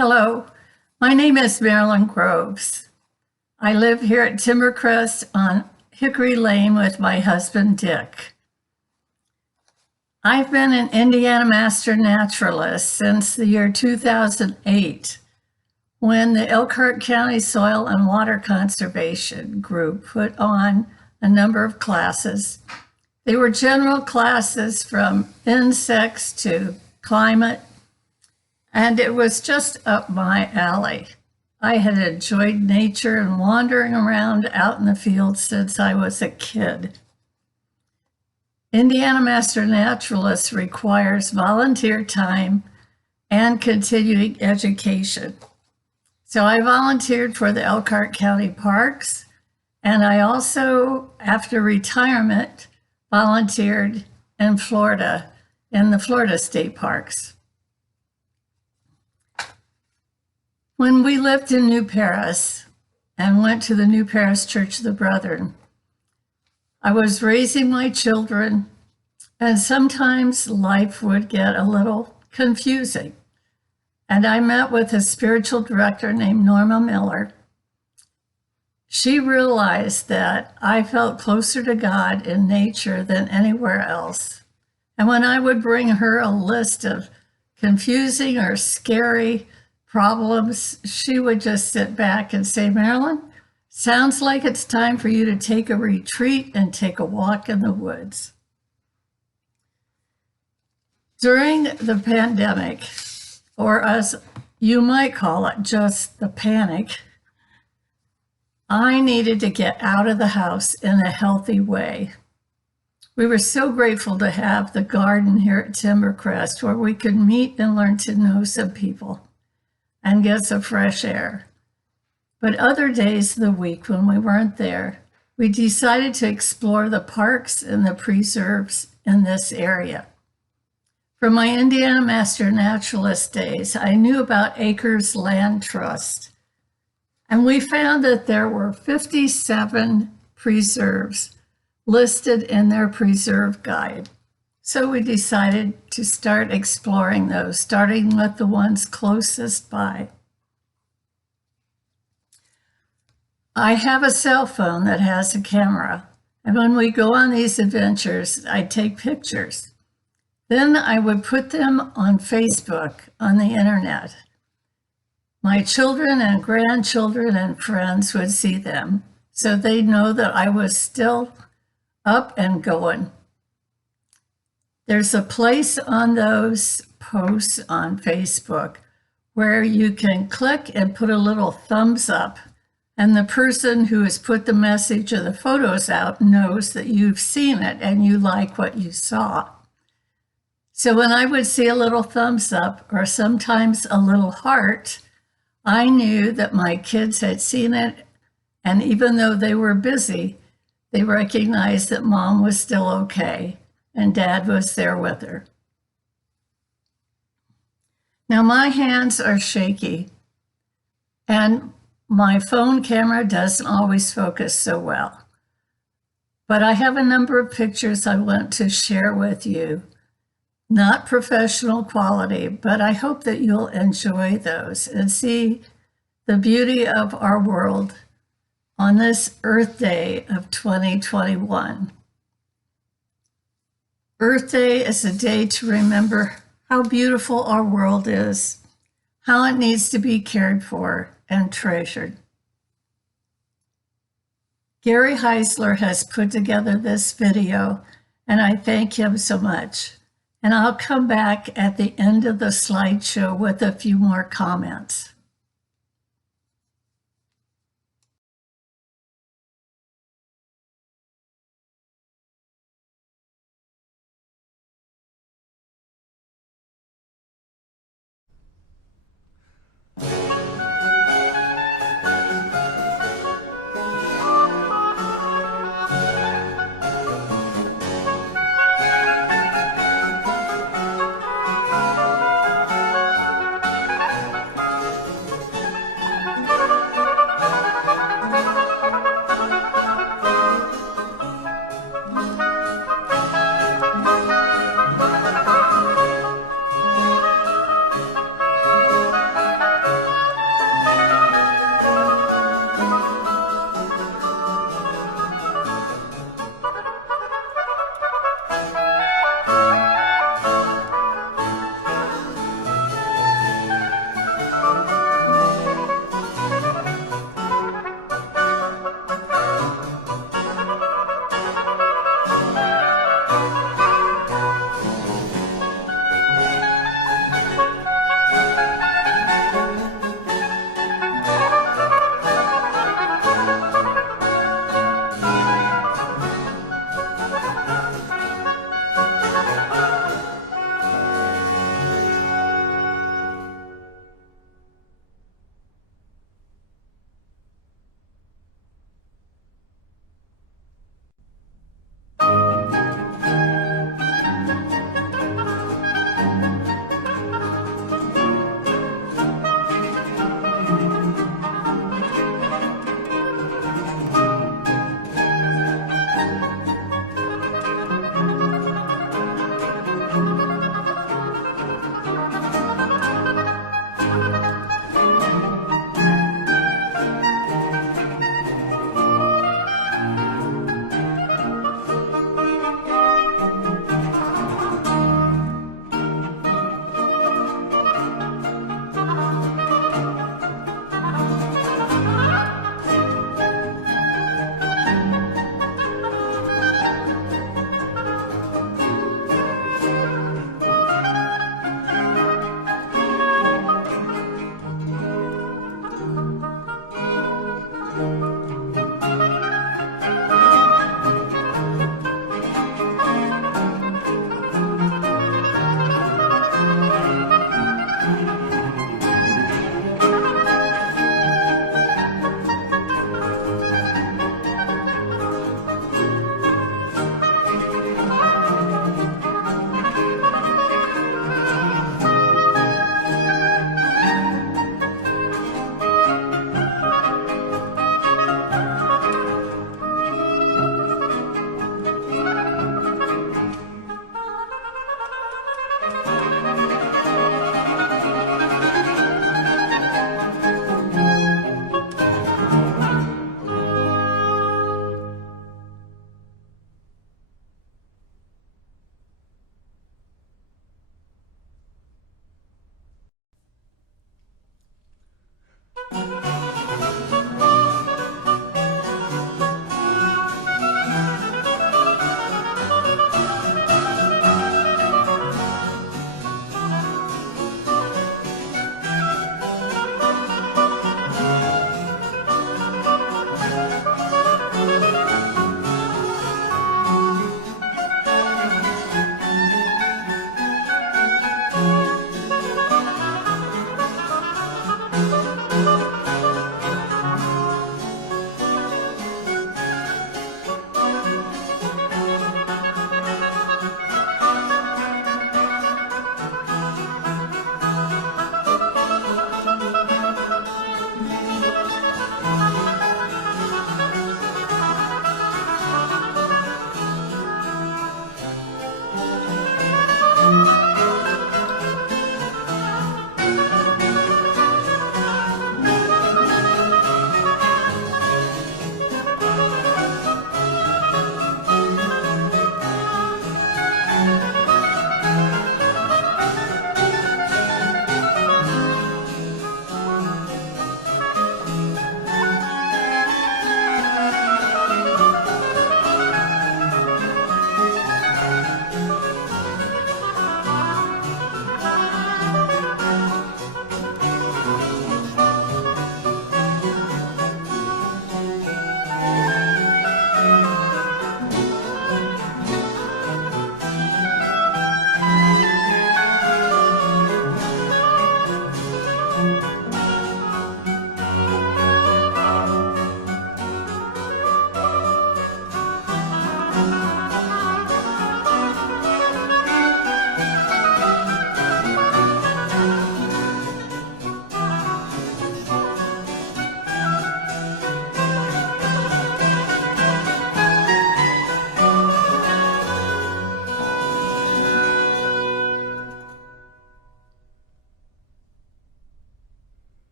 Hello, my name is Marilyn Groves. I live here at Timbercrest on Hickory Lane with my husband, Dick. I've been an Indiana Master Naturalist since the year 2008, when the Elkhart County Soil and Water Conservation Group put on a number of classes. They were general classes from insects to climate, and it was just up my alley. I had enjoyed nature and wandering around out in the field since I was a kid. Indiana Master Naturalist requires volunteer time and continuing education. So I volunteered for the Elkhart County Parks, and I also, after retirement, volunteered in Florida, in the Florida State Parks. When we lived in New Paris and went to the New Paris Church of the Brethren, I was raising my children, and sometimes life would get a little confusing. And I met with a spiritual director named Norma Miller. She realized that I felt closer to God in nature than anywhere else. And when I would bring her a list of confusing or scary problems, she would just sit back and say, "Marilyn, sounds like it's time for you to take a retreat and take a walk in the woods." During the pandemic, or as you might call it, just the panic, I needed to get out of the house in a healthy way. We were so grateful to have the garden here at Timbercrest where we could meet and learn to know some people and get some fresh air. But other days of the week when we weren't there, we decided to explore the parks and the preserves in this area. From my Indiana Master Naturalist days, I knew about Acres Land Trust, and we found that there were 57 preserves listed in their preserve guide. So we decided to start exploring those, starting with the ones closest by. I have a cell phone that has a camera, and when we go on these adventures, I take pictures. Then I would put them on Facebook, on the internet. My children and grandchildren and friends would see them, so they know that I was still up and going. There's a place on those posts on Facebook where you can click and put a little thumbs up, and the person who has put the message or the photos out knows that you've seen it and you like what you saw. So when I would see a little thumbs up or sometimes a little heart, I knew that my kids had seen it, and even though they were busy, they recognized that Mom was still okay and Dad was there with her. Now my hands are shaky and my phone camera doesn't always focus so well, but I have a number of pictures I want to share with you. Not professional quality, but I hope that you'll enjoy those and see the beauty of our world on this Earth Day of 2021. Earth Day is a day to remember how beautiful our world is, how it needs to be cared for and treasured. Gary Heisler has put together this video, and I thank him so much. And I'll come back at the end of the slideshow with a few more comments.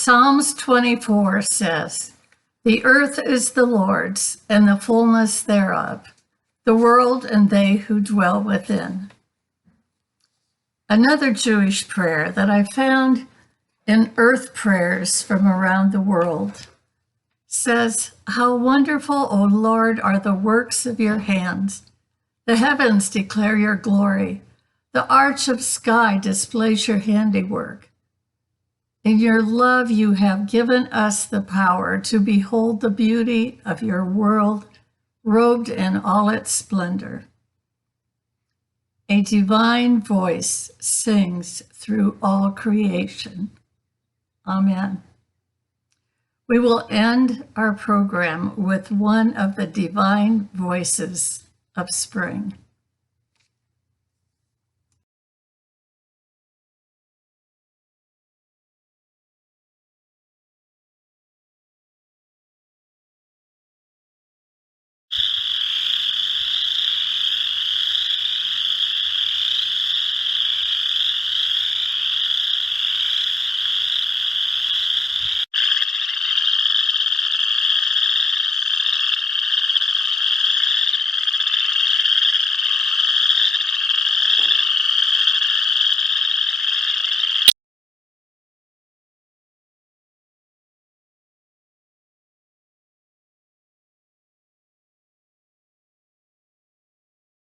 Psalms 24 says, "The earth is the Lord's, and the fullness thereof, the world and they who dwell within." Another Jewish prayer that I found in Earth Prayers from around the world says, "How wonderful, O Lord, are the works of your hands. The heavens declare your glory. The arch of sky displays your handiwork. In your love, you have given us the power to behold the beauty of your world, robed in all its splendor." A divine voice sings through all creation. Amen. We will end our program with one of the divine voices of spring.